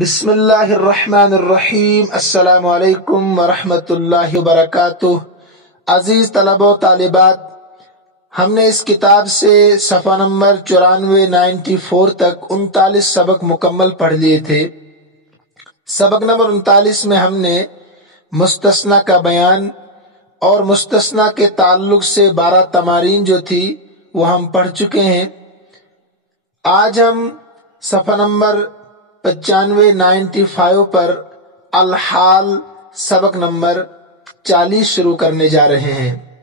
بسم اللہ الرحمن الرحیم۔ السلام علیکم ورحمۃ اللہ وبرکاتہ۔ عزیز طلبہ و طالبات، ہم نے اس کتاب سے صفحہ نمبر 94 تک 39 سبق مکمل پڑھ لیے تھے۔ سبق نمبر 39 میں ہم نے مستثنی کا بیان اور مستثنی کے تعلق سے 12 تمارین جو تھی وہ ہم پڑھ چکے ہیں۔ آج ہم صفحہ نمبر 95 پر الحال سبق نمبر 40 شروع کرنے جا رہے ہیں۔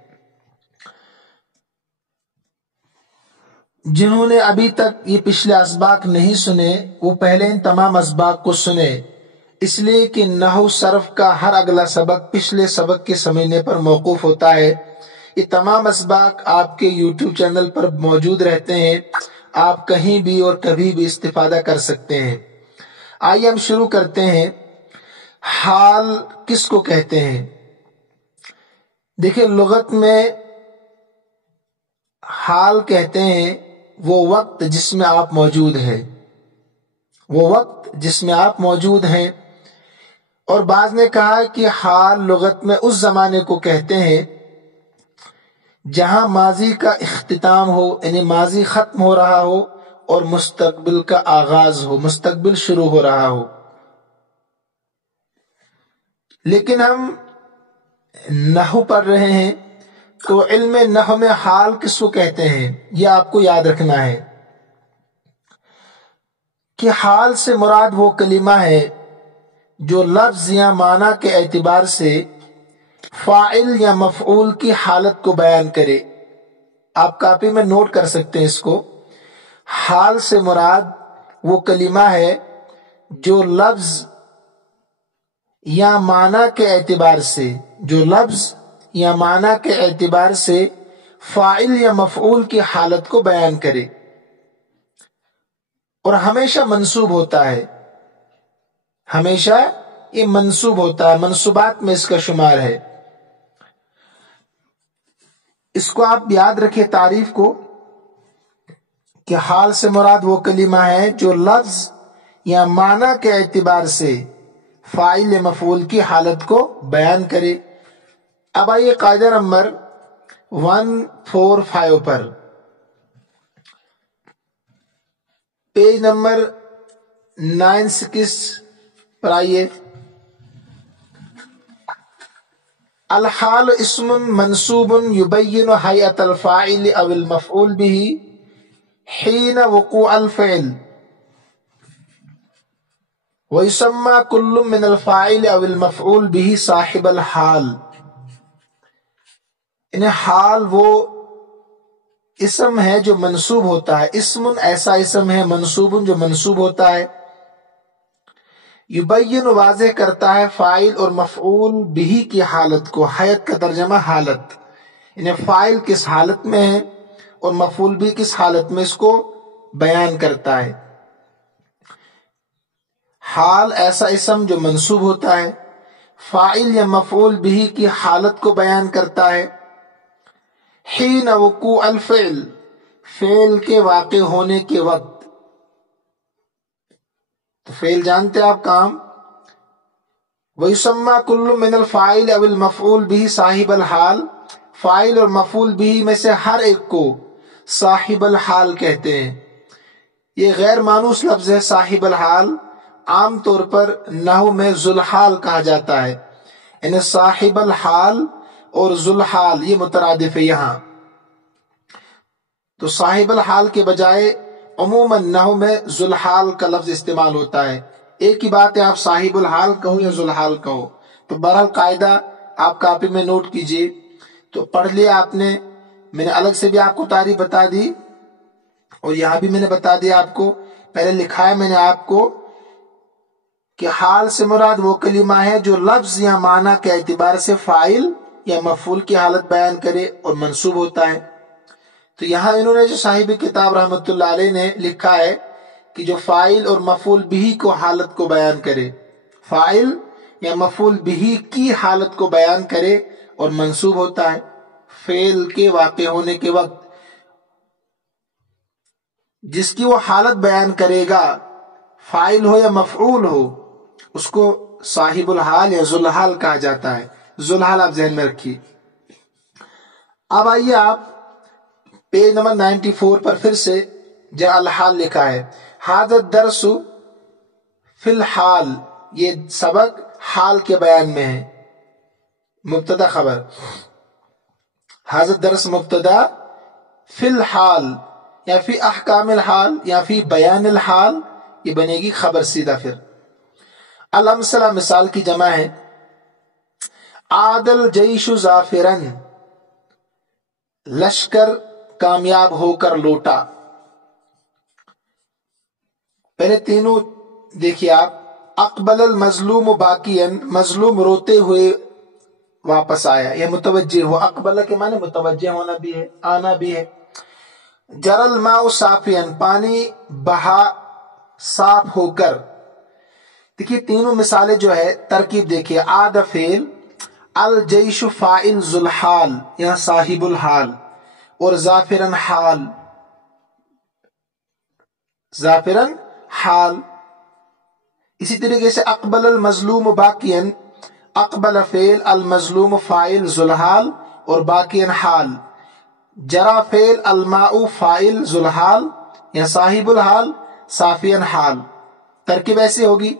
جنہوں نے ابھی تک یہ پچھلے اسباق نہیں سنے وہ پہلے ان تمام اسباق کو سنے، اس لیے کہ نحو صرف کا ہر اگلا سبق پچھلے سبق کے سمجھنے پر موقوف ہوتا ہے۔ یہ تمام اسباق آپ کے یوٹیوب چینل پر موجود رہتے ہیں، آپ کہیں بھی اور کبھی بھی استفادہ کر سکتے ہیں۔ آئیے ہم شروع کرتے ہیں۔ حال کس کو کہتے ہیں؟ دیکھیں، لغت میں حال کہتے ہیں وہ وقت جس میں آپ موجود ہیں، وہ وقت جس میں آپ موجود ہیں۔ اور بعض نے کہا کہ حال لغت میں اس زمانے کو کہتے ہیں جہاں ماضی کا اختتام ہو، یعنی ماضی ختم ہو رہا ہو اور مستقبل کا آغاز ہو، مستقبل شروع ہو رہا ہو۔ لیکن ہم نحو پڑھ رہے ہیں تو علم نحو میں حال کس کو کہتے ہیں یہ آپ کو یاد رکھنا ہے کہ حال سے مراد وہ کلمہ ہے جو لفظ یا معنی کے اعتبار سے فاعل یا مفعول کی حالت کو بیان کرے۔ آپ کاپی میں نوٹ کر سکتے ہیں اس کو۔ حال سے مراد وہ کلمہ ہے جو لفظ یا معنی کے اعتبار سے، جو لفظ یا معنی کے اعتبار سے فاعل یا مفعول کی حالت کو بیان کرے اور ہمیشہ منصوب ہوتا ہے، ہمیشہ یہ منصوب ہوتا ہے، منصوبات میں اس کا شمار ہے۔ اس کو آپ یاد رکھیں تعریف کو کہ حال سے مراد وہ کلمہ ہے جو لفظ یا معنی کے اعتبار سے فاعل یا مفعول کی حالت کو بیان کرے۔ اب آئیے قاعدہ نمبر 145 پر، پیج نمبر 96 پر آئیے۔ الحال اسم منصوب یبین حیئت الفاعل او المفعول به حین وقوع الفعل ویسمى كل من الفاعل او المفعول به صاحب الحال۔ انہیں حال وہ اسم ہے جو منصوب ہوتا ہے، اسم ایسا اسم ہے منصوب جو منصوب ہوتا ہے، یبین واضح کرتا ہے فاعل اور مفعول به کی حالت کو۔ حیت کا ترجمہ حالت، انہیں فاعل کس حالت میں ہے اور مفعول بھی کس حالت میں، اس کو بیان کرتا ہے۔ حال ایسا اسم جو منصوب ہوتا ہے، فاعل یا مفعول بھی کی حالت کو بیان کرتا ہے، حین وقوع الفعل، فعل کے واقع ہونے کے وقت۔ تو فعل جانتے آپ کام۔ وَيُسَمَّى كُلُّ مِنَ الْفَاعِلِ أَوِ الْمَفْعُولِ بِهِ صاحب الحال، فاعل اور مفعول بھی میں سے ہر ایک کو صاحب الحال کہتے ہیں۔ یہ غیر مانوس لفظ ہے صاحب الحال، عام طور پر نحو میں ذوالحال کہا جاتا ہے، یعنی صاحب الحال اور ذوالحال یہ مترادف ہے یہاں۔ تو صاحب الحال کے بجائے عموماً نحو میں ذوالحال کا لفظ استعمال ہوتا ہے۔ ایک ہی بات ہے آپ صاحب الحال کہو یا ذوالحال کہو۔ تو بہرحال قاعدہ آپ کاپی میں نوٹ کیجئے۔ تو پڑھ لیا آپ نے، میں نے الگ سے بھی آپ کو تعریف بتا دی اور یہاں بھی میں نے بتا دیا آپ کو، پہلے لکھا ہے میں نے آپ کو کہ حال سے مراد وہ کلمہ ہے جو لفظ یا معنی کے اعتبار سے فاعل یا مفعول کی حالت بیان کرے اور منصوب ہوتا ہے۔ تو یہاں انہوں نے جو صاحب کتاب رحمت اللہ علیہ نے لکھا ہے کہ جو فاعل اور مفعول بھی کو حالت کو بیان کرے، فاعل یا مفعول بھی کی حالت کو بیان کرے اور منصوب ہوتا ہے فعل کے واقع ہونے کے وقت، جس کی وہ حالت بیان کرے گا فاعل ہو یا مفعول ہو اس کو صاحب الحال یا ذوالحال کہا جاتا ہے. ذوالحال آپ ذہن میں رکھیے. اب آئیے آپ پیج نمبر 94 پر پھر سے جا الحال لکھا ہے. ھذا الدرس فی الحال، یہ سبق حال کے بیان میں ہے. مبتدا خبر، ھذا الدرس مبتدا، فی الحال یا فی احکام الحال یا فی بیان الحال، یہ بنے گی خبر سیدھا. پھر الامثلہ مثال کی جمع ہے. عاد الجیش ظافرا، لشکر کامیاب ہو کر لوٹا. پہلے تینوں دیکھیے آپ. اقبل المظلوم باقیا، مظلوم روتے ہوئے واپس آیا یا متوجہ ہوا. اقبل کے معنی متوجہ ہونا بھی ہے، آنا بھی ہے. جرى الماء صافیا، پانی بہا صاف ہو کر. دیکھیے تینوں مثالیں جو ہے ترکیب دیکھیے. عاد فعل، الجیش فاعل ذوالحال یا صاحب الحال، اور ظافرن حال، ظافرن حال. اسی طریقے سے اقبل المظلوم باقیا، اقبل فعل، المظلوم فاعل ذوالحال اور باقیا حال. جرا فعل، الماء فاعل ذوالحال یا صاحب الحال، صافیا حال. ترکیب ایسی ہوگی.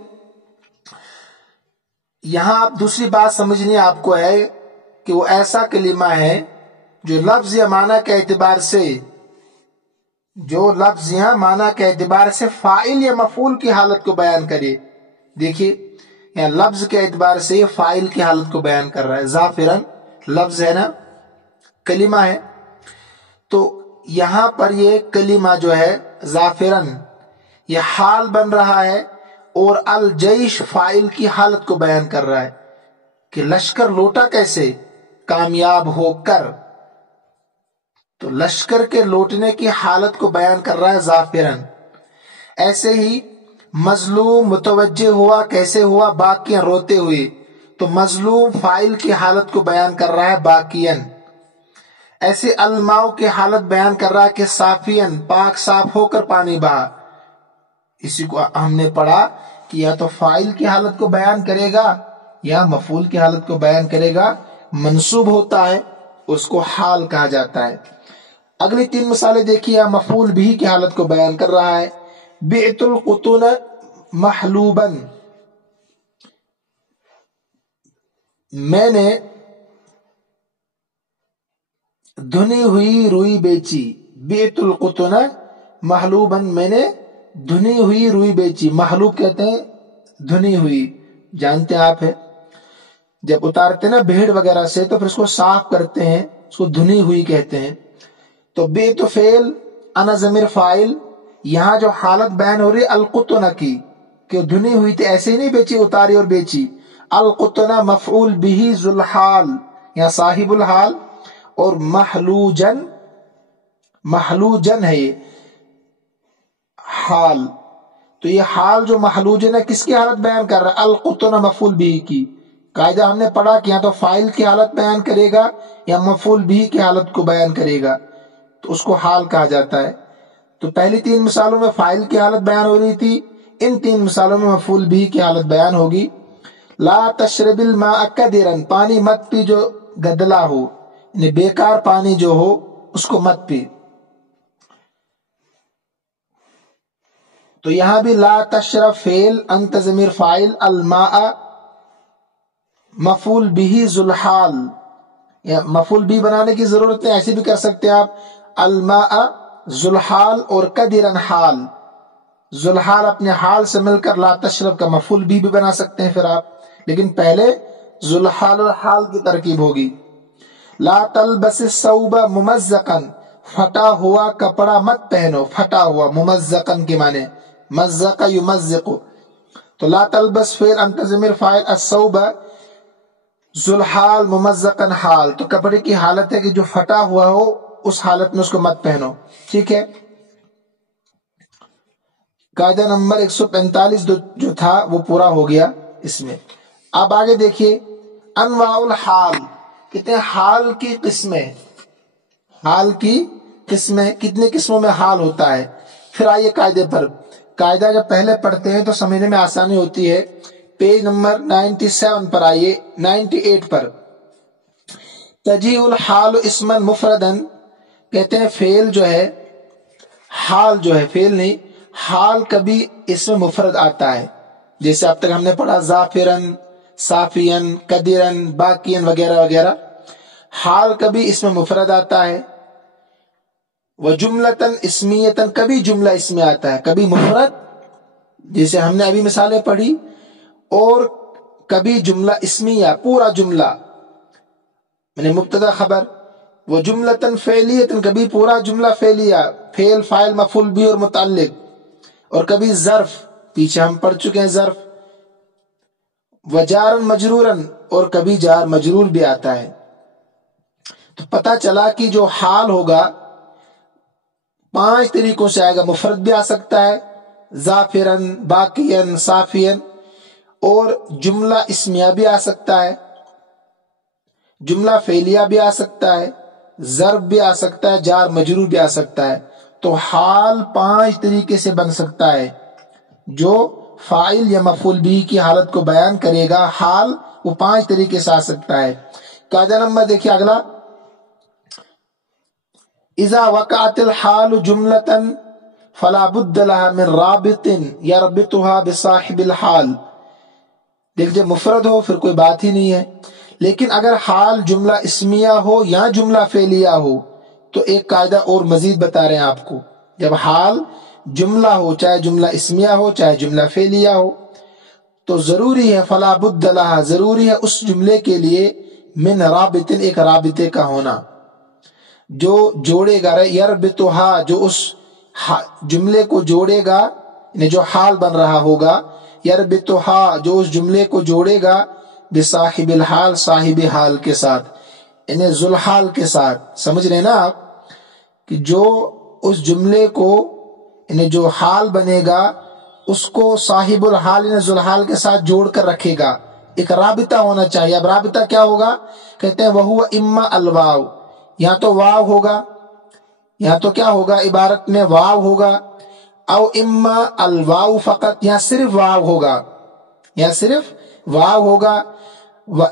یہاں آپ دوسری بات سمجھنی آپ کو ہے کہ وہ ایسا کلمہ ہے جو لفظ یا معنی کے اعتبار سے، جو لفظ یا معنی کے اعتبار سے فاعل یا مفعول کی حالت کو بیان کرے. دیکھیے یہاں لفظ کے اعتبار سے یہ فاعل کی حالت کو بیان کر رہا ہے. ظافرن لفظ ہے نا، کلمہ ہے. تو یہاں پر یہ کلمہ جو ہے ظافرن یہ حال بن رہا ہے، اور الجیش فاعل کی حالت کو بیان کر رہا ہے کہ لشکر لوٹا کیسے، کامیاب ہو کر. تو لشکر کے لوٹنے کی حالت کو بیان کر رہا ہے ظافرن. ایسے ہی مظلوم متوجہ ہوا، کیسے ہوا، باقیاً روتے ہوئے. تو مظلوم فاعل کی حالت کو بیان کر رہا ہے باقیاً. ایسے الماء کی حالت بیان کر رہا ہے کہ صافیاً پاک صاف ہو کر پانی بہا. اسی کو ہم نے پڑھا کہ یا تو فاعل کی حالت کو بیان کرے گا یا مفعول کی حالت کو بیان کرے گا. منصوب ہوتا ہے اس کو حال کہا جاتا ہے. اگلی تین مثالیں دیکھیے. مفعول بھی کی حالت کو بیان کر رہا ہے. بعت القطن محلوبا، میں نے دھنی ہوئی روئی بیچی. بعت القطن محلوبا، میں نے دھنی ہوئی روئی بیچی. محلوب کہتے ہیں دھنی ہوئی، جانتے ہیں آپ ہے جب اتارتے نا بھیڑ وغیرہ سے تو پھر اس کو صاف کرتے ہیں، اس کو دھنی ہوئی کہتے ہیں. تو بعت فعل، انا ضمیر فاعل. یہاں جو حالت بیان ہو رہی ہے القطن کی کہ دھنی ہوئی تھی، ایسے ہی نہیں بیچی، اتاری اور بیچی. القطن مفعول به ذوالحال یا صاحب الحال، اور محلوجن، محلوجن ہے یہ حال. تو یہ حال جو محلوجن ہے کس کی حالت بیان کر رہا ہے؟ القطن مفعول به کی. قاعدہ ہم نے پڑھا کہ یا تو فاعل کی حالت بیان کرے گا یا مفعول به کی حالت کو بیان کرے گا، تو اس کو حال کہا جاتا ہے. تو پہلی تین مثالوں میں فاعل کی حالت بیان ہو رہی تھی، ان تین مثالوں میں مفعول به کی حالت بیان ہوگی. لا تشرب الماء کدرا، پانی مت پی جو گدلا ہو، یعنی بیکار پانی جو ہو اس کو مت پی. تو یہاں بھی لا تشرب فعل، انت ضمیر فاعل، الماء مفعول به ذوالحال. یا مفعول بھی بنانے کی ضرورت ہے، ایسے بھی کر سکتے ہیں آپ. الماء ذوالحال اور قدرن حال. ذوالحال اپنے حال سے مل کر لا تشرب کا مفعول بھی بنا سکتے ہیں پھر آپ، لیکن پہلے ذوالحال اور حال کی ترکیب ہوگی. لا تلبس الثوب ممزقا، پھٹا ہوا کپڑا مت پہنو. پھٹا ہوا ممزقا کے معنی مزق یمزق. تو لا تلبس فعل، انت ضمیر فاعل، الثوب ذوالحال ممزقا حال. تو کپڑے کی حالت ہے کہ جو پھٹا ہوا ہو اس حالت میں اس کو مت پہنو. ٹھیک ہے. قاعدہ نمبر 145 جو تھا وہ پورا ہو گیا اس میں. اب آگے دیکھیے انواع الحال. کتنے حال کی قسمیں، حال کی قسمیں، کتنے قسموں میں حال ہوتا ہے. پھر آئیے قاعدے پر. قاعدہ جب پہلے پڑھتے ہیں تو سمجھنے میں آسانی ہوتی ہے. پیج نمبر 97 پر آئیے. 98 پر تجیء الحال اسما مفردن، کہتے ہیں فعل جو ہے، حال جو ہے، فعل نہیں، حال کبھی اسم مفرد آتا ہے. جیسے اب تک ہم نے پڑھا ظافرن، صافین، قدرن، باقین وغیرہ وغیرہ. حال کبھی اسم مفرد آتا ہے. وجملتن اسمیتن، کبھی جملہ اس میں آتا ہے، کبھی مفرد جیسے ہم نے ابھی مثالیں پڑھی، اور کبھی جملہ اسمیہ پورا جملہ یعنی مبتدا خبر. وجملتن فعلیتن، کبھی پورا جملہ فعلیہ، فعل فاعل مفعول بھی اور متعلق. اور کبھی ظرف، پیچھے ہم پڑھ چکے ہیں ظرف. وجارن مجرورن، اور کبھی جار مجرور بھی آتا ہے. تو پتہ چلا کہ جو حال ہوگا 5 طریقوں سے آئے گا. مفرد بھی آ سکتا ہے، ظافرن، باقین، صافین، اور جملہ اسمیہ بھی آ سکتا ہے، جملہ فعلیہ بھی آ سکتا ہے، ضرب بھی آ سکتا ہے، جار مجرور بھی آ سکتا ہے. تو حال 5 طریقے سے بن سکتا ہے. جو فاعل یا مفعول بھی کی حالت کو بیان کرے گا، حال وہ 5 طریقے سے آ سکتا ہے. قاعدہ نمبر دیکھیے اگلا. اذا وقعت الحال جملة فلا بد لها من رابط يربطها بصاحب الحال. دیکھ جب مفرد ہو پھر کوئی بات ہی نہیں ہے، لیکن اگر حال جملہ اسمیہ ہو یا جملہ فعلیہ ہو تو ایک قاعدہ اور مزید بتا رہے ہیں آپ کو. جب حال جملہ ہو، چاہے جملہ اسمیہ ہو چاہے جملہ فعلیہ ہو، تو ضروری ہے فلا بد لها، ضروری ہے اس جملے کے لیے من رابط، ایک رابطے کا ہونا جو جوڑے گا. یربطها، جو اس جملے کو جوڑے گا، یعنی جو حال بن رہا ہوگا. یربطها، جو اس جملے کو جوڑے گا. بصاحب الحال، صاحب حال کے ساتھ، یعنی ذوالحال کے ساتھ. سمجھ رہے ہیں نا آپ کہ جو اس جملے کو یعنی جو حال بنے گا اس کو صاحب الحال یعنی ذوالحال کے ساتھ جوڑ کر رکھے گا. ایک رابطہ ہونا چاہیے. اب رابطہ کیا ہوگا؟ کہتے ہیں وہو اما الواو، یا تو واو ہوگا، یا تو کیا ہوگا عبارت میں واو ہوگا. او اما الواو فقط، یا صرف واو ہوگا، یا صرف واو ہوگا. و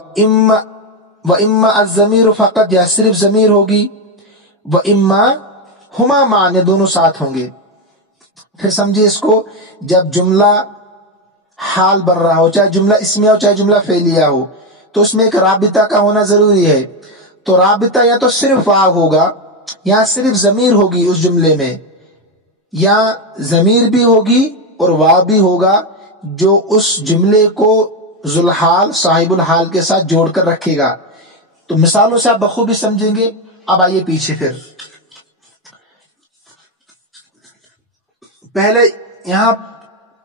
اما الضمیر فقط، یا صرف ضمیر ہوگی. و اما ہما معنی، دونوں ساتھ ہوں گے. پھر سمجھیے اس کو، جب جملہ حال بن رہا ہو، چاہے جملہ اسمیہ ہو چاہے جملہ فعلیہ ہو، تو اس میں ایک رابطہ کا ہونا ضروری ہے. تو رابطہ یا تو صرف واو ہوگا، یا صرف ضمیر ہوگی اس جملے میں، یا ضمیر بھی ہوگی اور واو بھی ہوگا جو اس جملے کو ذوالحال صاحب الحال کے ساتھ جوڑ کر رکھے گا. تو مثالوں سے آپ بخوبی سمجھیں گے. اب آئیے پیچھے. پھر پہلے یہاں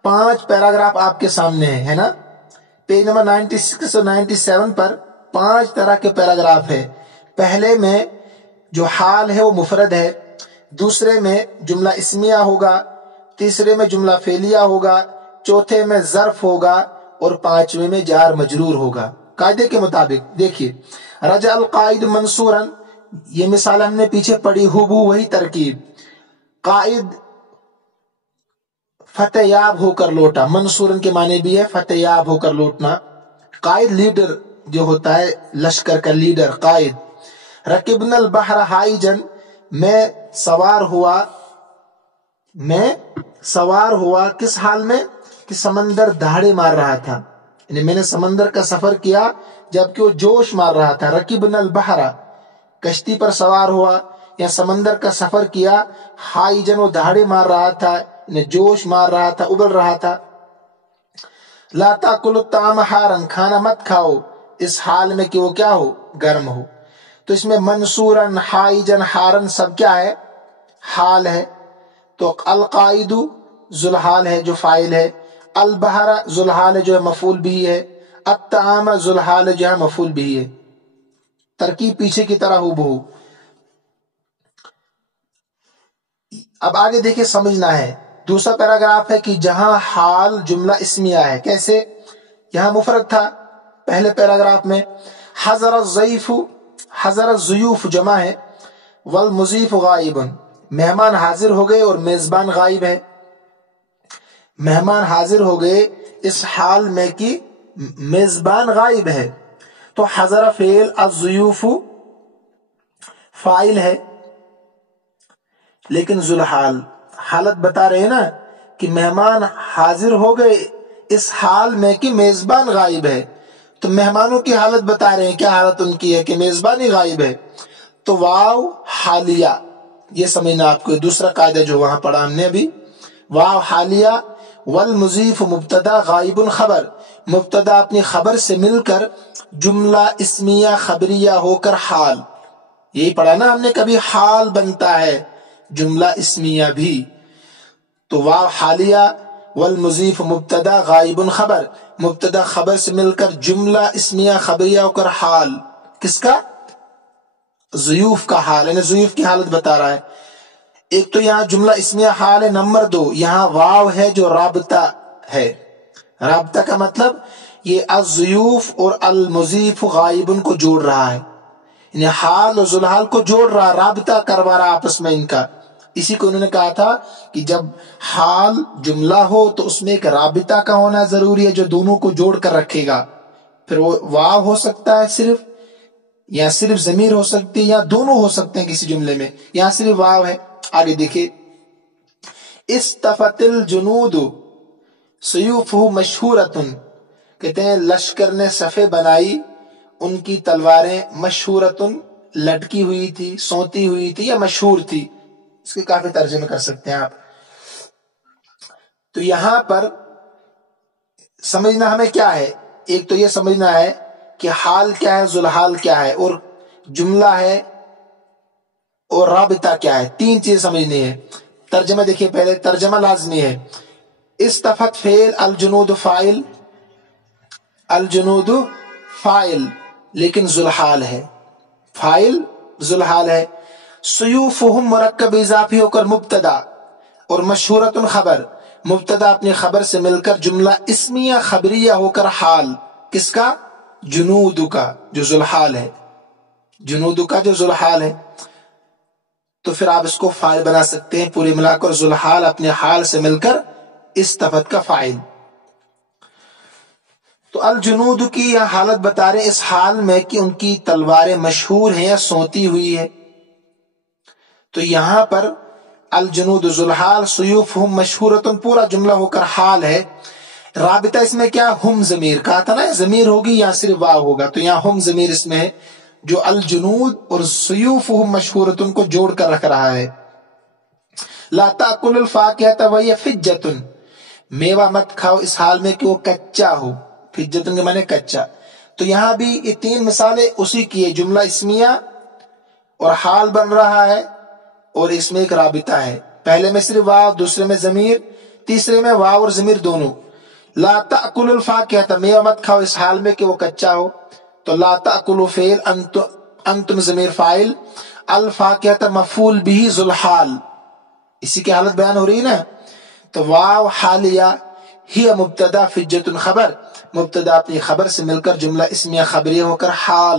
5 پیراگراف آپ کے سامنے ہے نا. پیج نمبر 96 اور 97 پر 5 طرح کے پیراگراف ہے. پہلے میں جو حال ہے وہ مفرد ہے، دوسرے میں جملہ اسمیہ ہوگا، تیسرے میں جملہ فعلیہ ہوگا، چوتھے میں ظرف ہوگا، اور 5ویں میں جار مجرور ہوگا. قاعدے کے مطابق دیکھیے. رجع القائد منصورا، یہ مثال ہم نے پیچھے پڑھی، ہبو وہی ترکیب. قائد فتح یاب ہو کر لوٹا، منصورن کے معنی بھی ہے فتح یاب ہو کر لوٹنا. قائد لیڈر جو ہوتا ہے، لشکر کا لیڈر، قائد. رکبنا البحر ہائجن، میں سوار ہوا کس حال میں؟ کہ سمندر دہاڑے مار رہا تھا، یعنی میں نے سمندر کا سفر کیا جبکہ وہ جوش مار رہا تھا. رکبنا البحر، کشتی پر سوار ہوا یا سمندر کا سفر کیا. ہائجن، وہ دہاڑے مار رہا تھا، یعنی جوش مار رہا تھا، ابل رہا تھا. لا تاکلوا الطعام حارا، کھانا مت کھاؤ اس حال میں کہ وہ کیا ہو، گرم ہو. تو اس میں منصورن، حائجن، حارن سب کیا ہے، حال ہے. تو القائد ذوالحال ہے جو فاعل ہے، البحر ذوالحال ہے جو ہے مفعول بھی ہے، الطعام ذوالحال ہے جو ہے مفعول بھی ہے. ترکیب پیچھے کی طرح ہو. اب آگے دیکھیں، سمجھنا ہے. دوسرا پیراگراف ہے کہ جہاں حال جملہ اسمیہ ہے. کیسے؟ یہاں مفرد تھا پہلے پیراگراف میں. حضر الضیف، حضر الضیوف جمع ہے، والمضیف غائب، مہمان حاضر ہو گئے اور میزبان غائب ہے. مہمان حاضر ہو گئے اس حال میں کہ میزبان غائب ہے، تو حضر فعل الضیوف فاعل ہے، لیکن ذوالحال حالت بتا رہے ہیں نا کہ مہمان حاضر ہو گئے اس حال میں کہ میزبان غائب ہے، تو مہمانوں کی حالت بتا رہے ہیں، کیا حالت ان کی ہے کہ میزبانی غائب ہے، تو واو حالیہ، یہ سمجھنا آپ کو دوسرا قاعدہ جو وہاں پڑھا ہم نے ابھی، واو حالیہ والمضیف مبتدا غائب خبر، مبتدا اپنی خبر سے مل کر جملہ اسمیہ خبریہ ہو کر حال، یہی پڑھا نا ہم نے، کبھی حال بنتا ہے جملہ اسمیہ بھی، تو واو حالیہ والمضیف مبتدا غائب خبر، مبتدا خبر سے مل کر جملہ اسمیہ خبریہ ہو کر حال، کس کا؟ ضیوف کا حال، یعنی ضیوف کی حالت بتا رہا ہے۔ ایک تو یہاں جملہ اسمیہ حال ہے، نمبر 2 یہاں واو ہے جو رابطہ ہے، رابطہ کا مطلب یہ الضیوف اور المضیف غائبن کو جوڑ رہا ہے، یعنی حال اور ذوالحال کو جوڑ رہا، رابطہ کروا رہا آپس میں ان کا۔ اسی کو انہوں نے کہا تھا کہ جب حال جملہ ہو تو اس میں ایک رابطہ کا ہونا ضروری ہے جو دونوں کو جوڑ کر رکھے گا، پھر وہ واو ہو سکتا ہے صرف، یا صرف ضمیر ہو سکتی ہے، یا دونوں ہو سکتے ہیں کسی جملے میں، یہاں صرف واو ہے۔ آگے دیکھیں، استفت الجنود سیوفہ مشہورۃ، کہتے ہیں لشکر نے صفیں بنائی، ان کی تلواریں مشہورۃ لٹکی ہوئی تھی، سونتی ہوئی تھی یا مشہور تھی، اس کے کافی ترجمے کر سکتے ہیں آپ۔ تو یہاں پر سمجھنا ہمیں کیا ہے، ایک تو یہ سمجھنا ہے کہ حال کیا ہے، ذوالحال کیا ہے، اور جملہ ہے اور رابطہ کیا ہے، 3 چیز سمجھنی ہے۔ ترجمہ دیکھیے، پہلے ترجمہ لازمی ہے، استفت فعل، الجنود فاعل، الجنود فاعل لیکن ذوالحال ہے، فاعل ذوالحال ہے۔ سیوفہم مرکب اضافی ہو کر مبتدا، اور مشہورۃ خبر، مبتدا اپنی خبر سے مل کر جملہ اسمیہ خبریہ ہو کر حال، کس کا؟ جنود کا جو ذوالحال ہے، جنود کا جو ذوالحال ہے، تو پھر آپ اس کو فاعل بنا سکتے ہیں، پورے ملا کر ذوالحال اپنے حال سے مل کر استفت کا فاعل۔ تو الجنود کی یہاں حالت بتا رہے اس حال میں کہ ان کی تلواریں مشہور ہیں یا سونتی ہوئی ہے، تو یہاں پر الجنود ذوالحال سیوفہم مشہورۃ پورا جملہ ہو کر حال ہے، رابطہ اس میں کیا؟ ہم ضمیر، کہا تھا نا ضمیر ہوگی یا صرف واو ہوگا، تو یہاں ہم ضمیر اس میں ہے جو الجنود اور سیوفہم مشہورۃ کو جوڑ کر رکھ رہا ہے۔ لا تأکل الفاکہۃ وہی فجۃ، میوہ مت کھاؤ اس حال میں کہ وہ کچا ہو، فجۃ کے معنی کچا۔ تو یہاں بھی یہ 3 مثالیں اسی کی ہے، جملہ اسمیہ اور حال بن رہا ہے، اور اس میں ایک رابطہ ہے، پہلے میں صرف واو، دوسرے میں ضمیر، تیسرے میں واو اور ضمیر دونوں۔ لا تأکل الفاکہۃ، میوہ مت کھاؤ اس حال میں کہ وہ کچا ہو، تو لا تأکلوا فعل، انتم ضمیر فاعل، الفاکہۃ مفعول بھی ذوالحال، اسی کی حالت بیان ہو رہی ہے نا، تو واو حالیہ ہی مبتدا فجۃ خبر، مبتدا اپنی خبر سے مل کر جملہ اسمیہ خبریہ ہو کر حال،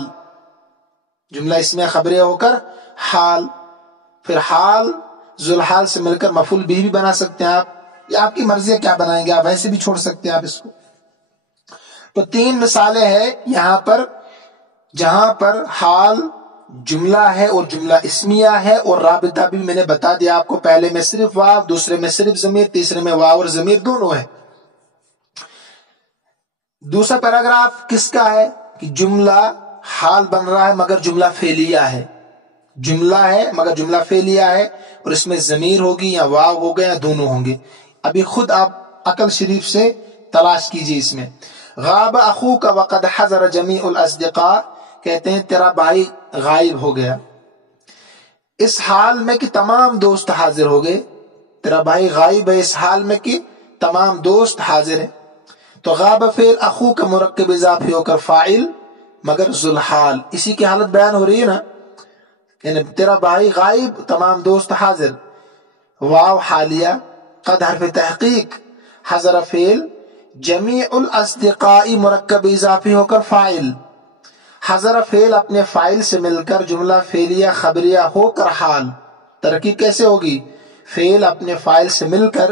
جملہ اسمیہ خبریہ ہو کر حال، پھر حال ذوالحال سے مل کر مفعول بھی بنا سکتے ہیں آپ، یا آپ کی مرضی ہے کیا بنائیں گے، آپ ایسے بھی چھوڑ سکتے ہیں آپ اس کو۔ تو 3 مثالیں ہیں یہاں پر جہاں پر حال جملہ ہے اور جملہ اسمیہ ہے، اور رابطہ بھی میں نے بتا دیا آپ کو، پہلے میں صرف واو، دوسرے میں صرف ضمیر، تیسرے میں واو اور ضمیر دونوں ہے۔ دوسرا پیراگراف کس کا ہے کہ جملہ حال بن رہا ہے مگر جملہ فعلیہ ہے، جملہ ہے مگر جملہ فعلیہ ہے، اور اس میں ضمیر ہوگی یا واو ہوگا یا دونوں ہوں گے، ابھی خود آپ عقل شریف سے تلاش کیجئے اس میں۔ غاب اخوک وقد حضر جمیع الاصدقاء، کہتے ہیں تیرا بھائی غائب ہو گیا اس حال میں کہ تمام دوست حاضر ہو گئے، تیرا بھائی غائب ہے اس حال میں کہ تمام دوست حاضر ہیں، تو غاب فعل اخوک مرکب اضافی ہو کر فاعل مگر ذوالحال، اسی کی حالت بیان ہو رہی ہے نا، یعنی تیرا بھائی غائب تمام دوست حاضر، واو حالیہ، قد حرف تحقیق، حضر فعل، جمیع الاصدقاء مرکب اضافی ہو کر فاعل، حضر فعل اپنے فاعل سے مل کر جملہ فعلیہ خبریہ ہو کر حال، ترکیب کیسے ہوگی؟ فعل اپنے فاعل سے مل کر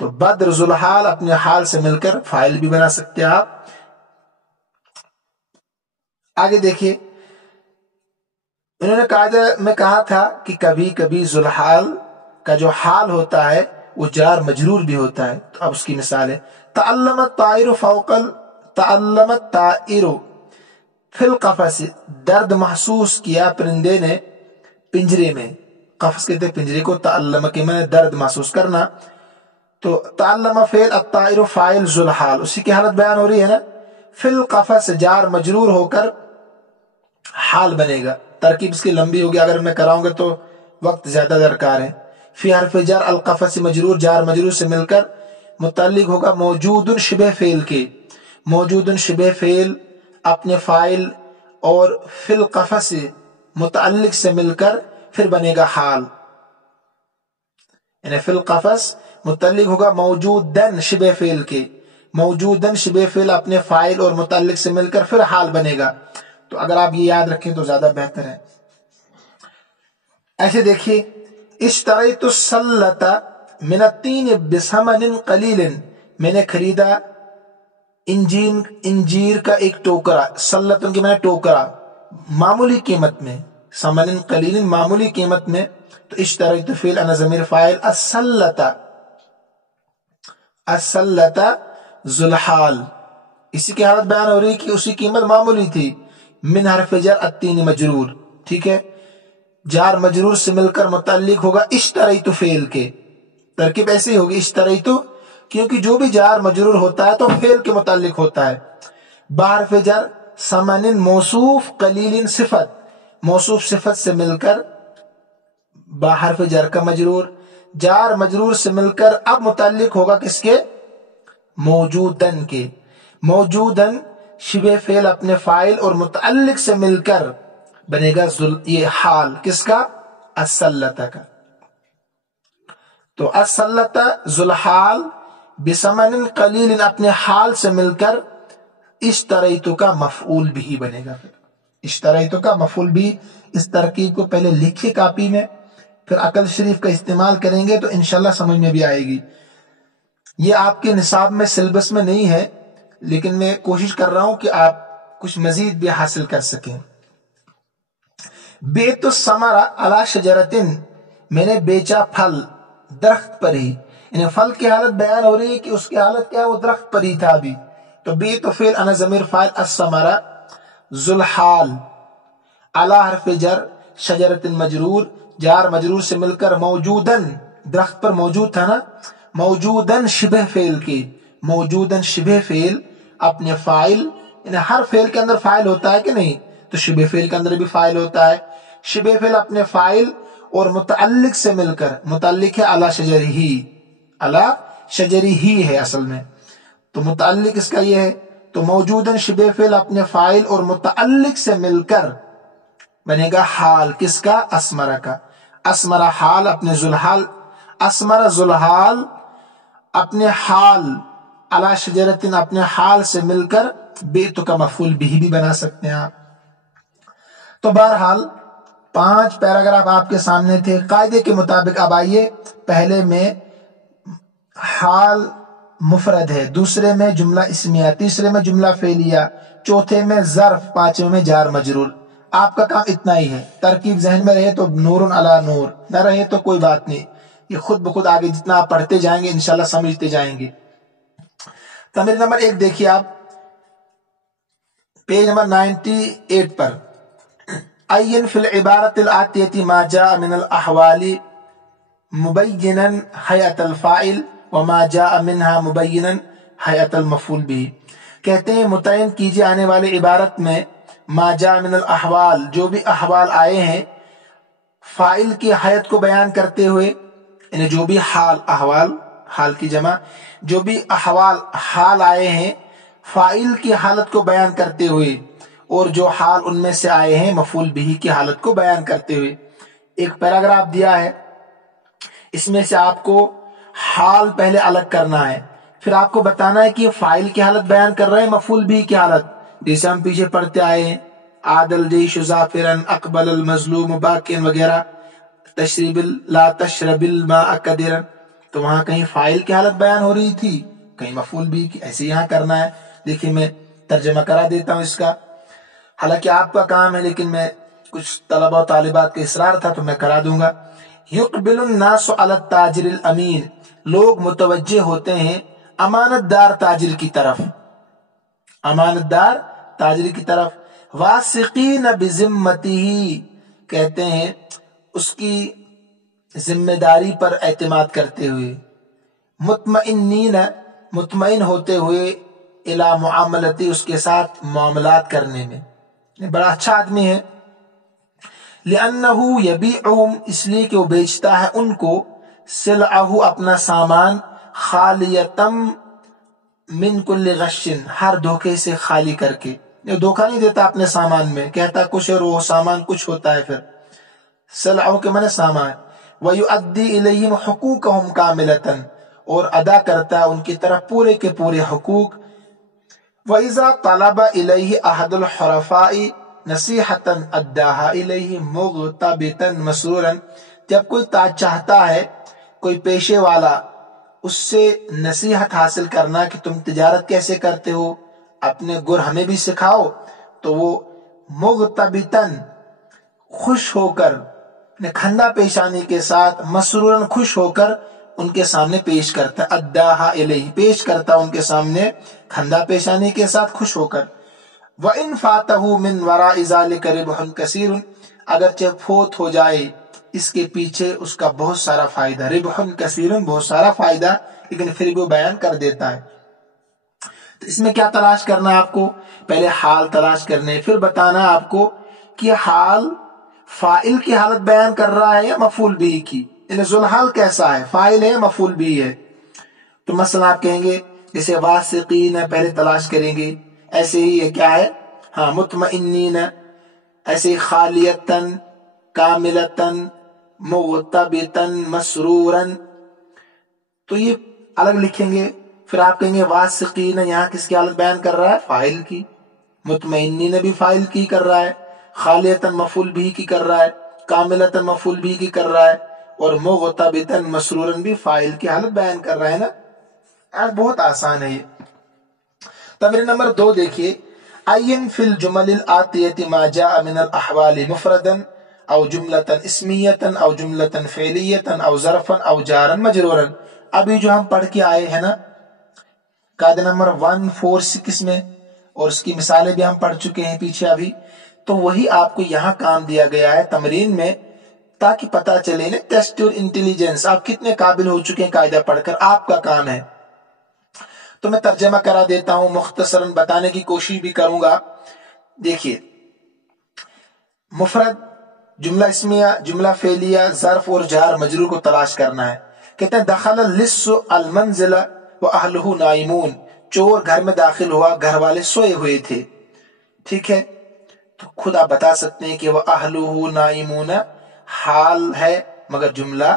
تو بدر ذوالحال اپنے حال سے مل کر فاعل بھی بنا سکتے ہیں آپ. آگے دیکھیے انہوں نے قاعدہ میں کہا تھا کہ کبھی کبھی ذوالحال کا جو حال ہوتا ہے وہ جار مجرور بھی ہوتا ہے. تو اب اس کی مثال ہے تعلم الطائر فی القفص، درد محسوس کیا پرندے نے پنجرے میں. قفص کہتے ہیں پنجرے کو، تعلم کے میں درد محسوس کرنا. تو تعلم فعل، الطائر فاعل، ذوالحال اسی کی حالت بیان ہو رہی ہے نا. فی القفص جار مجرور ہو کر حال بنے گا. ترکیب اس کی لمبی ہوگی، اگر میں کراؤں گا تو وقت زیادہ درکار ہے. فی حرف جر القفص مجرور، جار مجرور سے مل کر متعلق ہوگا موجود شبہ فعل کے. موجود شبہ فعل اپنے فاعل اور فی القفص متعلق سے مل کر پھر بنے گا حال. یعنی فی القفص متعلق ہوگا موجودن شبہ فعل کے. موجودن شبہ فعل اپنے فاعل اور متعلق سے مل کر پھر حال بنے گا. تو اگر آپ یہ یاد رکھیں تو زیادہ بہتر ہے. ایسے دیکھیے اشتریت السلۃ من التین بثمن قلیل، میں نے خریدا انجیر کا ایک ٹوکرا. سلۃ کی میں نے ٹوکرا، معمولی قیمت میں. ثمن قلیل معمولی قیمت میں. تو اشتریت فعل انا ضمیر فاعل، السلۃ ذوالحال اسی کی حالت بیان ہو رہی کہ اسی قیمت معمولی تھی. من حرف جر التین مجرور، ٹھیک ہے، جار مجرور سے مل کر متعلق ہوگا اشتریت فعل کے. ترکیب ایسے ہی ہوگی اشتریت، کیونکہ جو بھی جار مجرور ہوتا ہے تو فعل کے متعلق ہوتا ہے. بحرف جر ثمن موصوف قلیل صفت، موصوف صفت سے مل کر بحرف جر کا مجرور، جار مجرور سے مل کر اب متعلق ہوگا کس کے؟ موجودن کے. موجودن شبہ فعل اپنے فاعل اور متعلق سے مل کر بنے گا یہ حال کس کا؟ السلۃ کا. تو السلۃ ذوالحال بثمن قلیل اپنے حال سے مل کر اشتریت کا مفعول بھی بنے گا. اشتریت کا مفعول بھی. اس ترکیب کو پہلے لکھیے کاپی میں، پھر عقل شریف کا استعمال کریں گے تو انشاءاللہ سمجھ میں بھی آئے گی. یہ آپ کے نصاب میں سلیبس میں نہیں ہے، لیکن میں کوشش کر رہا ہوں کہ آپ کچھ مزید بھی حاصل کر سکیں. بیت الثمرہ علی شجرتن، میں نے بیچا پھل درخت پر ہی. یعنی پھل کی حالت بیان ہو رہی ہے کہ اس کی حالت کیا ہے، وہ درخت پر ہی تھا ابھی. تو بیت فعل انا ضمیر فاعل، الثمرہ ذوالحال، علی حرف جر شجرتن مجرور، جار مجرور سے مل کر موجودن درخت پر موجود تھا نا، موجودن شبہ فعل کے. موجودن شبہ فعل اپنے فاعل، یعنی ہر فعل کے اندر فاعل ہوتا ہے کہ نہیں، تو شبہ فعل کے اندر بھی فاعل ہوتا ہے. شبہ فعل اپنے فاعل اور متعلق سے مل کر، متعلق ہے علی شجرہی، علی شجرہی ہے اصل میں، تو متعلق اس کا یہ ہے. تو موجودن شبہ فعل اپنے فاعل اور متعلق سے مل کر بنے گا حال کس کا؟ اسمرہ کا. اسمرہ حال اپنے ذوالحال، اسمرہ ذوالحال اپنے حال، علی شجرتن اپنے حال سے مل کر بیت کا مفعول بھی بنا سکتے ہیں آپ. تو بہرحال 5 پیراگراف آپ کے سامنے تھے. قاعدے کے مطابق اب آئیے، پہلے میں حال مفرد ہے، دوسرے میں جملہ اسمیہ، تیسرے میں جملہ فعلیہ، چوتھے میں ظرف، پانچویں میں جار مجرور. آپ کا کام اتنا ہی ہے. ترکیب ذہن میں رہے تو نور علی نور، نہ رہے تو کوئی بات نہیں، یہ خود بخود آگے جتنا آپ پڑھتے جائیں گے انشاءاللہ سمجھتے جائیں گے. تمرین نمبر 1 دیکھیے آپ پیج نمبر 98 پر. عین فی العبارت الآتیہ ما جاء من الاحوال مبینا حیات الفاعل وما جاء منها مبینا حیات المفعول به. کہتے ہیں متعین کیجیے آنے والی عبارت میں ما جاء من الاحوال، جو بھی احوال آئے ہیں فاعل کی حیات کو بیان کرتے ہوئے، یعنی جو بھی حال، احوال حال کی جمع، جو بھی احوال حال آئے ہیں فاعل کی حالت کو بیان کرتے ہوئے، اور جو حال ان میں سے آئے ہیں مفعول بھی کی حالت کو بیان کرتے ہوئے. ایک پیراگراف دیا ہے، اس میں سے آپ کو حال پہلے الگ کرنا ہے، پھر آپ کو بتانا ہے کہ یہ فاعل کی حالت بیان کر رہے ہیں مفعول بھی کی حالت. جیسے ہم پیچھے پڑھتے آئے ہیں عاد الجیش ظافرا اقبل المظلوم باقین وغیرہ، تشرب لا تشرب الماء قدرا. تو وہاں کہیں فاعل کی حالت بیان ہو رہی تھی، کہیں مفعول بھی کی، ایسے یہاں کرنا ہے۔ دیکھیے میں ترجمہ کرا دیتا ہوں اس کا، حالانکہ آپ کا کام ہے لیکن میں کچھ طلبہ و طالبات کا اصرار تھا تو میں کرا دوں گا۔ یقبل الناس علی التاجر الامین، لوگ متوجہ ہوتے ہیں امانت دار تاجر کی طرف، امانت دار تاجر کی طرف۔ واثقین بذمتہ، کہتے ہیں اس کی ذمہ داری پر اعتماد کرتے ہوئے، مطمئنین، مطمئن ہوتے ہوئے، الی معاملتی، اس کے ساتھ معاملات کرنے میں، بڑا اچھا آدمی ہے۔ لأنہ یبیعہم، اس لیے کہ وہ بیچتا ہے ان کو، سلعہ، اپنا سامان، خالیتم من کل غش، ہر دھوکے سے خالی کر کے، یہ دھوکہ نہیں دیتا اپنے سامان میں، کہتا کچھ اور وہ سامان کچھ ہوتا ہے۔ پھر سلعہ کے معنی سامان۔ وَيُؤَدِّي إِلَيْهِمْ حُقُوقَهُمْ كَامِلَةً، اور ادا کرتا ہے ان کی طرف پورے کے پورے حقوق۔ وَإِذَا طَلَبَ إِلَيْهِ أَحَدُ الْحُرَفَاءِ نَصِيحَةً أَدَّاهَا إِلَيْهِ مُغْتَبِطًا مَسْرُورًا، جب کوئی تاج چاہتا ہے، کوئی پیشے والا، اس سے نصیحت حاصل کرنا کہ تم تجارت کیسے کرتے ہو، اپنے گر ہمیں بھی سکھاؤ، تو وہ مغتبطاً، خوش ہو کر، کھندا پیشانی کے ساتھ، مسرورن، خوش ہو کر ان کے سامنے پیش کرتا، اداہا الیہ، پیش کرتا ان کے سامنے کھندا پیشانی کے ساتھ، خوش ہو کر۔ وَإِن فَاتَهُ مِن وَرَاءِ ذَلِكَ رِبْحٌ كَثِيرٌ، اگرچہ فوت ہو جائے اس کے پیچھے اس کا بہت سارا فائدہ، ربحٌ کثیر، بہت سارا فائدہ، لیکن پھر بھی وہ بیان کر دیتا ہے۔ تو اس میں کیا تلاش کرنا ہے آپ کو؟ پہلے حال تلاش کرنے، پھر بتانا ہے آپ کو کہ حال فاعل کی حالت بیان کر رہا ہے یا مفعول بھی کی، یعنی ذوالحال کیسا ہے، فاعل ہے یا مفعول بھی ہے۔ تو مثلا آپ کہیں گے جیسے واثقین، پہلے تلاش کریں گے، ایسے ہی ہے کیا ہے، ہاں مطمئنین، ایسے ہی خالیتاً، کاملتاً، مغتبطاً، مسروراً، تو یہ الگ لکھیں گے۔ پھر آپ کہیں گے واثقین، یہاں کس کی حالت بیان کر رہا ہے، فاعل کی، مطمئنین بھی فاعل کی کر رہا ہے، خالیتاً مفعول بھی کی کر رہا ہے، کاملتاً مفعول بھی کی کر رہا ہے، اور مغتبطاً مسروراً بھی فاعل کی حالت بیان کر رہا ہے نا۔ آج بہت آسان ہے یہ۔ تمرین نمبر 2 دیکھیے، عین فی الجمل الآتیۃ ما جاء من الاحوال مفردا او جملۃ اسمیۃ او جملۃ فعلیۃ او ظرفا او جارا مجرورا۔ ابھی جو ہم پڑھ کے آئے ہیں نا قاعدہ نمبر 146 میں، اور اس کی مثالیں بھی ہم پڑھ چکے ہیں پیچھے ابھی، تو وہی آپ کو یہاں کام دیا گیا ہے تمرین میں، تاکہ پتہ چلے نا ٹیسٹ یور انٹیلیجنس، آپ کتنے قابل ہو چکے ہیں قاعدہ پڑھ کر، آپ کا کام ہے۔ تو میں ترجمہ کرا دیتا ہوں، مختصراً بتانے کی کوشش بھی کروں گا۔ دیکھیے، مفرد، جملہ اسمیہ، جملہ فعلیہ، ظرف اور جار مجرور کو تلاش کرنا ہے۔ کہتے ہیں دخل اللص المنزل واہلہ نائمون، چور گھر میں داخل ہوا، گھر والے سوئے ہوئے تھے، ٹھیک ہے۔ تو خود آپ بتا سکتے ہیں کہ واہلہ نائمون حال ہے، مگر جملہ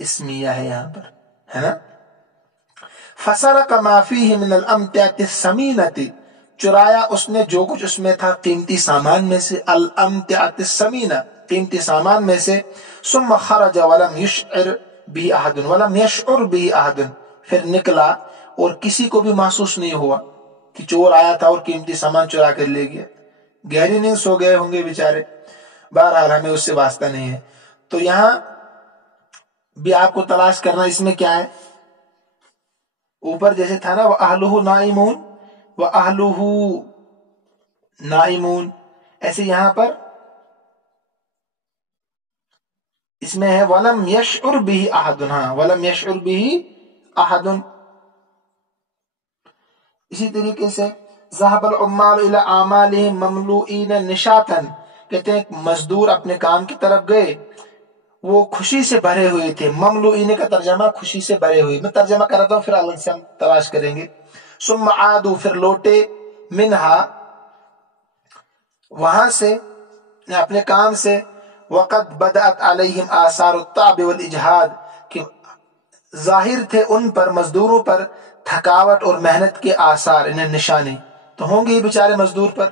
اسمیہ ہے یہاں پر، ہے نا۔ فسرق ما فیہ من الامتعۃ الثمینۃ، چرایا اس نے جو کچھ اس میں تھا قیمتی سامان میں سے، الامتعۃ الثمینہ، قیمتی سامان میں سے۔ ثم خرج ولم یشعر به احد، ولم یشعر به احد، پھر نکلا اور کسی کو بھی محسوس نہیں ہوا کہ چور آیا تھا اور قیمتی سامان چرا کر لے گیا، گہری نیند سو گئے ہوں گے بیچارے، بہرحال ہمیں اس سے واسطہ نہیں ہے۔ تو یہاں بھی آپ کو تلاش کرنا، اس میں کیا ہے، اوپر جیسے تھا نا وَأَهْلُهُ نَائِمُونَ وَأَهْلُهُ نَائِمُونَ، ایسے یہاں پر اس میں ہے وَلَمْ يَشْعُرْ بِهِ أَحَدٌ، ہاں وَلَمْ يَشْعُرْ بِهِ أَحَدٌ۔ اسی طریقے سے ذهب العمال إلى أعمالهم مملوئين نشاطا، کہتے ہیں مزدور اپنے کام کی طرف گئے، وہ خوشی سے بھرے ہوئے تھے، مملوئین کا ترجمہ خوشی سے بھرے ہوئے، میں ترجمہ کرتا ہوں پھر الگ سے ہم تلاش کریں گے۔ ثم عادوا، پھر لوٹے، منہا وہاں سے، اپنے کام سے، وقد بدأت علیہم آثار التعب والاجہاد، کہ ظاہر تھے ان پر، مزدوروں پر، تھکاوٹ اور محنت کے آثار، انہیں نشانی تو ہوں گے بیچارے مزدور پر۔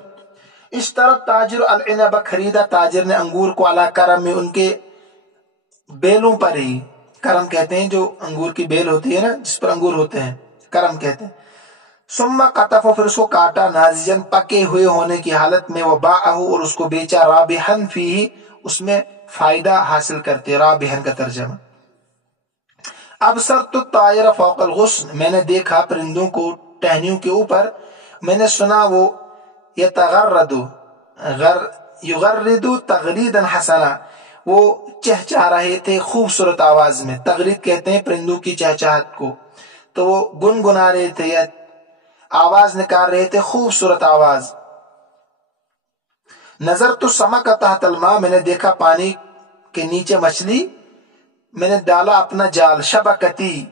اشترى التاجر العنب، خریدا تاجر نے انگور کو، علی کرم، ان کے بیلوں پر ہی، کرم کہتے ہیں جو انگور کی بیل ہوتی ہے نا جس پر انگور ہوتے ہیں، کرم کہتے ہیں۔ ثم قطف، پھر اس کو کاٹا، نازجن پکے ہوئے ہونے کی حالت میں، وباعہ اور اس کو بیچا، رابحن فیہ اس میں فائدہ حاصل کرتے، رابحن کا ترجمہ۔ ابصرت الطائر فوق الغصن، میں نے دیکھا پرندوں کو ٹہنیوں کے اوپر، میں نے سنا وہ یتغرد یغرد تغریدا حسنا، وہ چہچہا رہے تھے خوبصورت آواز میں۔ تغرید کہتے ہیں پرندوں کی چہچہٹ کو، تو وہ گنگنا رہے تھے یا آواز نکال رہے تھے، خوبصورت آواز۔ نظرت السمک تحت الماء، میں نے دیکھا پانی کے نیچے مچھلی، میں نے ڈالا اپنا جال، شبکتی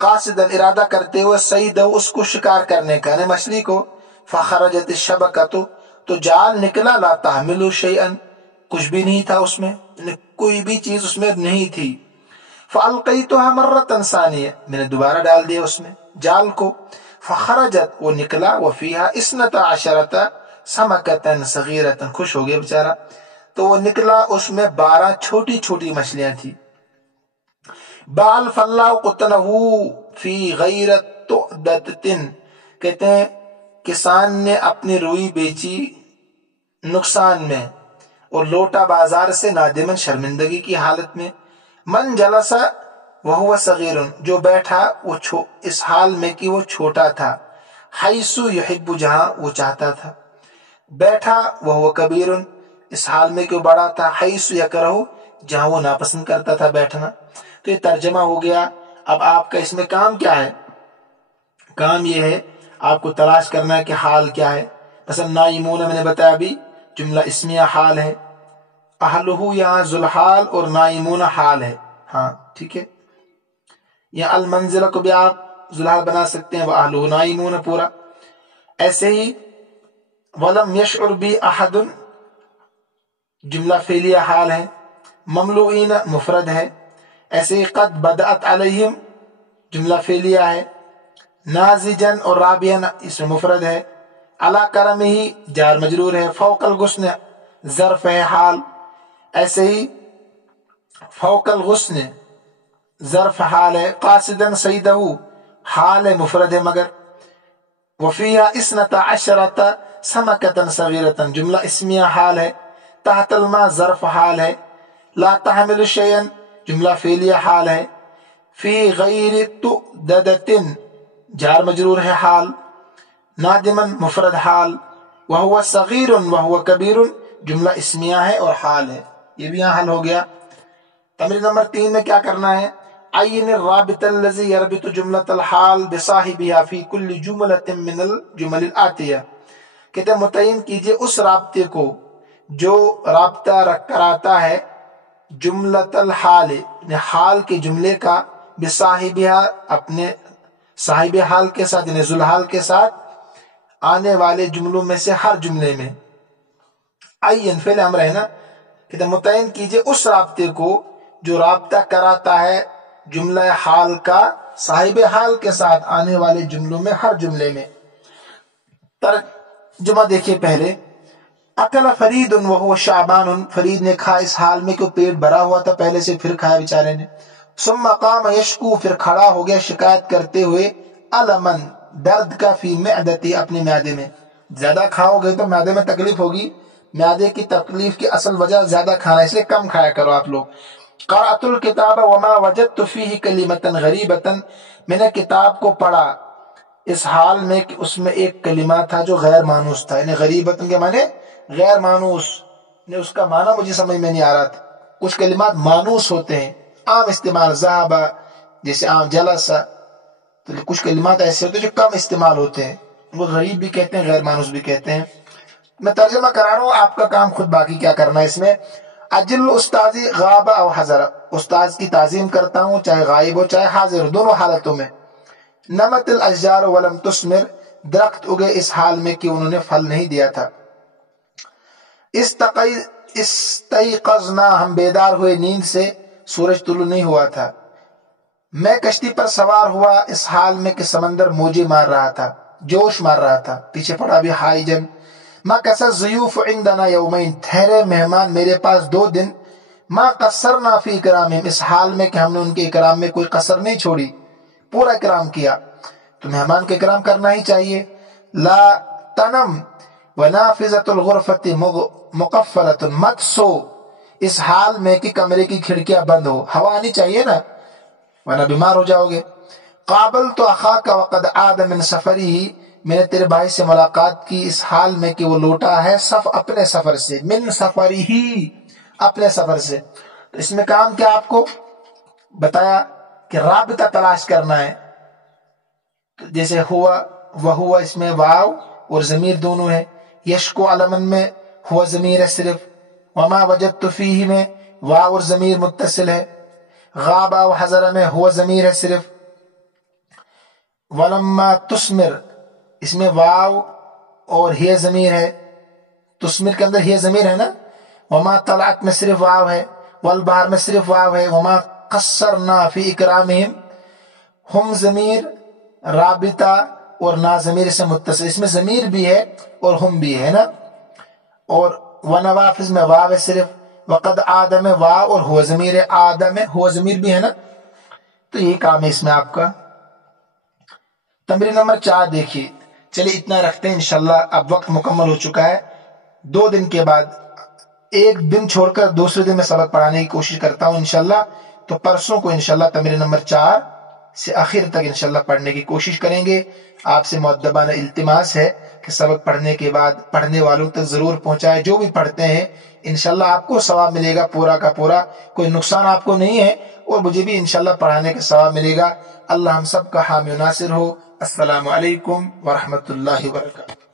قاصدا ارادہ کرتے ہوئے، صیدہ اس کو شکار کرنے کا، یعنی مچھلی کو، فخرجت الشبکۃ تو جال نکلا، لا تحمل شیئا کچھ بھی نہیں تھا اس میں، یعنی کوئی بھی چیز اس میں نہیں تھی۔ فالقیتها مرۃ ثانیہ، میں نے دوبارہ ڈال دیا اس میں جال کو، فخرجت وہ نکلا، وفیها 12 سمکۃ صغیرۃ، خوش ہو گیا بیچارہ، تو وہ نکلا اس میں 12 چھوٹی چھوٹی مچھلیاں تھی۔ بال فلاح قطنہ فی غیر تؤدۃ، کہتے ہیں کسان نے اپنی روئی بیچی نقصان میں اور لوٹا بازار سے، نادمن شرمندگی کی حالت میں۔ من جلس وہو صغیر، جو بیٹھا وہ اس حال میں کہ وہ چھوٹا تھا، حیث یحب جہاں وہ چاہتا تھا، بیٹھا وہو کبیر اس حال میں کہ وہ بڑا تھا، حیث یکرہ جہاں وہ ناپسند کرتا تھا بیٹھنا۔ تو یہ ترجمہ ہو گیا۔ اب آپ کا اس میں کام کیا ہے؟ کام یہ ہے آپ کو تلاش کرنا ہے کہ حال کیا ہے۔ مثلا نائمون میں نے بتایا ابھی جملہ اسمیہ حال ہے، اہلہ یہاں ذوالحال اور نائمون حال ہے، ہاں ٹھیک ہے۔ یا المنزلہ کو بھی آپ ذوالحال بنا سکتے ہیں، واہلہ نائمون پورا۔ ایسے ہی ولم یشعر بی احد جملہ فعلیہ حال ہے، مملوئین مفرد ہے۔ ایسے ہی قد بدأت علیہم جملہ فعلیہ ہے، نازجن اور رابعن اس میں مفرد ہے، علی کرم ہی جار مجرور ہے، فوق الغصن ظرف ہے حال۔ ایسے ہی فوق الغصن ظرف حال ہے، قاصدا صیدہ حال ہے مفرد ہے مگر، وفیہا 12 سمکۃ صغیرۃ جملہ اسمیہ حال ہے، تحت الماء ظرف حال ہے، لا تحمل شیئا جملہ فعلیہ حال ہے، فی غیر تؤدۃ جار مجرور ہے حال، نادمن مفرد حال، وہو صغیر وہو کبیر جملہ اسمیہ ہے اور حال ہے۔ یہ بھی یہاں حل ہو گیا۔ تمرین نمبر 3 میں کیا کرنا ہے؟ عین الرابط الذی یربط جملۃ الحال بصاحبها فی کل جملۃ من الجمل الآتیہ، کہتے ہیں متعین کیجئے اس رابطے کو جو رابطہ کراتا ہے جملۃ الحال، یعنی حال کے جملے کا، بصاحبها اپنے صاحب حال کے ساتھ یعنی ذوالحال کے ساتھ، آنے والے جملوں میں سے ہر جملے میں۔ عین فعل امر ہے نا، کہتے ہیں متعین کیجئے اس رابطے کو جو رابطہ کراتا ہے جملہ حال کا صاحب حال کے ساتھ آنے والے جملوں میں ہر جملے میں۔ ترجمہ دیکھیے پہلے، اکل فرید وہو شعبان، فرید نے کھا اس حال میں کہ وہ پیٹ بھرا ہوا تھا پہلے سے، پھر کھایا بیچارے نے۔ ثم قام یشکو، پھر کھڑا ہو گیا شکایت کرتے ہوئے، المن درد کا، فی معدتی اپنے معدے میں۔ زیادہ کھاؤ گے تو معدے میں تکلیف ہوگی، معدے کی تکلیف کی اصل وجہ زیادہ کھانا، اس لیے کم کھایا کرو آپ لوگ۔ قرأت الکتاب وما وجدت فیہ کلمۃ غریبۃ، میں نے کتاب کو پڑھا اس حال میں کہ اس میں ایک کلمہ تھا جو غیر مانوس تھا، یعنی غریبۃ کے معنی غیر مانوس، اس کا معنی مجھے سمجھ میں نہیں آ رہا تھا۔ کچھ کلمات مانوس ہوتے ہیں، عام استعمال، ذہب جیسے عام، جلس، تو کچھ کلمات ایسے ہوتے ہیں جو کم استعمال ہوتے ہیں، وہ غریب بھی کہتے ہیں، غیر مانوس بھی کہتے ہیں۔ میں ترجمہ کرا رہا ہوں، آپ کا کام خود باقی کیا کرنا ہے اس میں۔ اجل استاذی غاب او حضر، استاذ کی تعظیم کرتا ہوں چاہے غائب ہو چاہے حاضر ہو، دونوں حالتوں میں۔ نمت الاشجار ولم تثمر، درخت اگے اس حال میں کہ انہوں نے پھل نہیں دیا تھا۔ استيقظنا، ہم بیدار ہوئے نیند سے، سورج طلوع نہیں ہوا تھا۔ میں کشتی پر سوار ہوا اس حال میں کہ سمندر موجے مار رہا تھا، جوش مار رہا تھا، پیچھے پڑا بھی حائجن۔ مکث الضیوف عندنا یومین، ٹھہرے مہمان میرے پاس 2 دن، ما قصرنا فی اکرامہم، اس حال میں کہ ہم نے ان کے اکرام میں کوئی قصر نہیں چھوڑی، پورا اکرام کیا. تو مہمان کا اکرام کرنا ہی چاہیے. لا تنم ونافذۃ الغرفۃ مقفلۃ، مت سو اس حال میں کہ کمرے کی کھڑکیاں بند ہو، ہوا آنی چاہیے نا ورنہ بیمار ہو جاؤ گے. قابلت اخاک وقد عاد من سفرہ، میں نے تیرے بھائی سے ملاقات کی اس حال میں کہ وہ لوٹا ہے اپنے سفر سے، من سفرہ، اپنے سفر سے. تو اس میں کام کیا آپ کو بتایا کہ رابطہ تلاش کرنا ہے. جیسے ہوا وہو، اس میں واو اور ضمیر دونوں ہے. یشکو علمن میں ہوا ضمیر ہے صرف. وما وجدت فیہ میں واو اور ضمیر متصل ہے. غابا و حضر میں ہوا ضمیر ہے صرف. ولما تثمر، اس میں واو اور ہی ضمیر ہے. تثمر کے اندر ہی ضمیر ہے نا. وما طلعت میں صرف واو ہے. والبحر میں صرف واو ہے. وما قصرنا فی اکرامہم، ہم ضمیر رابطہ اور نا ضمیر سے متصل، اس میں ضمیر بھی ہے اور ہم بھی ہے نا. اور ونوافذ میں واو ہے صرف. وقد عاد میں واو اور ہوا ضمیر ہے. عاد میں ہوا ضمیر بھی ہے نا. تو یہ کام ہے اس میں آپ کا. تمرین نمبر 4 دیکھیے. چلیے اتنا رکھتے ہیں انشاءاللہ. اب وقت مکمل ہو چکا ہے. 2 دن کے بعد ایک دن چھوڑ کر دوسرے دن میں سبق پڑھانے کی کوشش کرتا ہوں انشاءاللہ. تو پرسوں کو انشاءاللہ تمرین نمبر 4 سے آخر تک انشاءاللہ پڑھنے کی کوشش کریں گے. آپ سے مؤدبانہ التماس ہے کہ سبق پڑھنے کے بعد پڑھنے والوں تک ضرور پہنچائے. جو بھی پڑھتے ہیں انشاءاللہ آپ کو ثواب ملے گا پورا کا پورا، کوئی نقصان آپ کو نہیں ہے، اور مجھے بھی انشاءاللہ پڑھانے کا ثواب ملے گا. اللہ ہم سب کا حامی و ناصر ہو. السلام علیکم ورحمۃ اللہ وبرکاتہ.